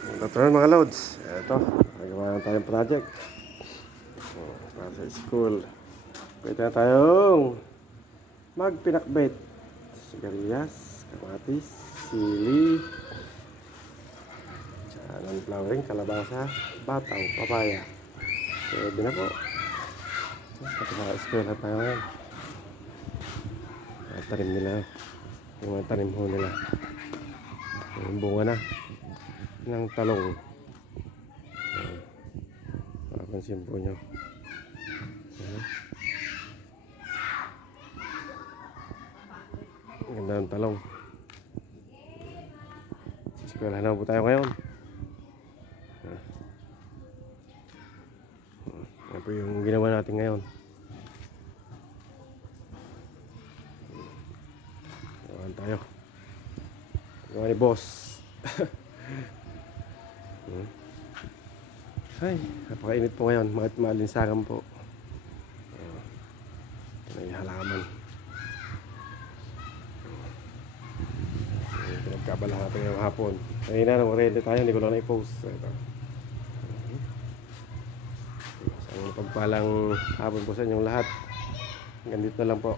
Afternoon mga loads. Ito, nagawa na tayong project. Para sa school. Pwede na tayong magpinakbet. Sigarilyas, kamatis, sili, non-flowering, kalabasa, bataw, papaya. Pwede na po. Pati sa school na tayo ngayon. Tanim nila. Yung mga tanim ho nila. Yung bunga na ng talong. Mapapansin po nyo. Ang ganda ng talong. Eskwelahan na po tayo ngayon. Yan po yung ginawa natin ngayon. Gawan tayo. Gawa ni boss. Ay, napakainit po ngayon. Malinsagan po. May halaman. Pinagkabala natin ngayong hapon. Ayun na, ready tayo. Hindi ko lang na-post. Ito. Ang pagpalang hapon po sa inyong lahat. Hanggang dito na lang po.